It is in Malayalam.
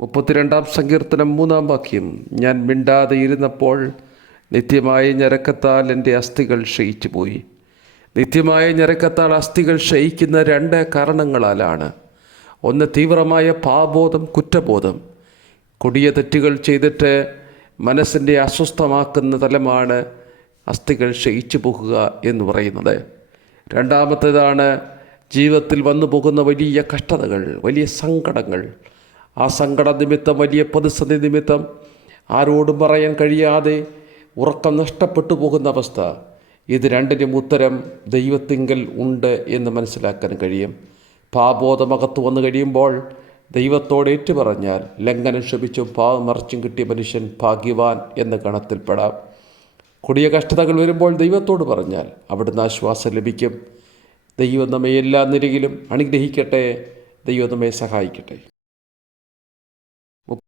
മുപ്പത്തിരണ്ടാം സങ്കീർത്തനം മൂന്നാം വാക്യം ഞാൻ മിണ്ടാതെ ഇരുന്നപ്പോൾ നിത്യമായ ഞരക്കത്താൽ എന്റെ അസ്ഥികൾ ക്ഷയിച്ചു പോയി നിത്യമായ ഞരക്കത്താൽ അസ്ഥികൾ ക്ഷയിക്കുന്ന രണ്ട് കാരണങ്ങളാലാണ്. ഒന്ന് തീവ്രമായ പാബോധം കുറ്റബോധം. കൊടിയ തെറ്റുകൾ ചെയ്തിട്ട് മനസ്സിന്റെ അസ്വസ്ഥമാക്കുന്ന തലമാണ് അസ്ഥികൾ ക്ഷയിച്ചു പോകുക എന്ന് പറയുന്നത്. രണ്ടാമത്തേതാണ് ജീവിതത്തിൽ വന്നു പോകുന്ന വലിയ കഷ്ടതകൾ വലിയ സങ്കടങ്ങൾ. ആ സങ്കട നിമിത്തം വലിയ പ്രതിസന്ധി നിമിത്തം ആരോടും പറയാൻ കഴിയാതെ ഉറക്കം നഷ്ടപ്പെട്ടു പോകുന്ന അവസ്ഥ. ഇത് രണ്ടിനും ഉത്തരം ദൈവത്തിങ്കൽ ഉണ്ട് എന്ന് മനസ്സിലാക്കാൻ കഴിയും. പാബോധമകത്ത് വന്നു കഴിയുമ്പോൾ ദൈവത്തോട് ഏറ്റുപറഞ്ഞാൽ ലംഘനം ക്ഷമിച്ചും പാവം മറിച്ചും കിട്ടിയ മനുഷ്യൻ ഭാഗ്യവാൻ എന്ന ഗണത്തിൽപ്പെടാം. കൊടിയ കഷ്ടതകൾ വരുമ്പോൾ ദൈവത്തോട് പറഞ്ഞാൽ അവിടുന്ന് ആശ്വാസം ലഭിക്കും. ദൈവം നമ്മെ എല്ലാ നിലയിലും അനുഗ്രഹിക്കട്ടെ. ദൈവം നമ്മെ സഹായിക്കട്ടെ.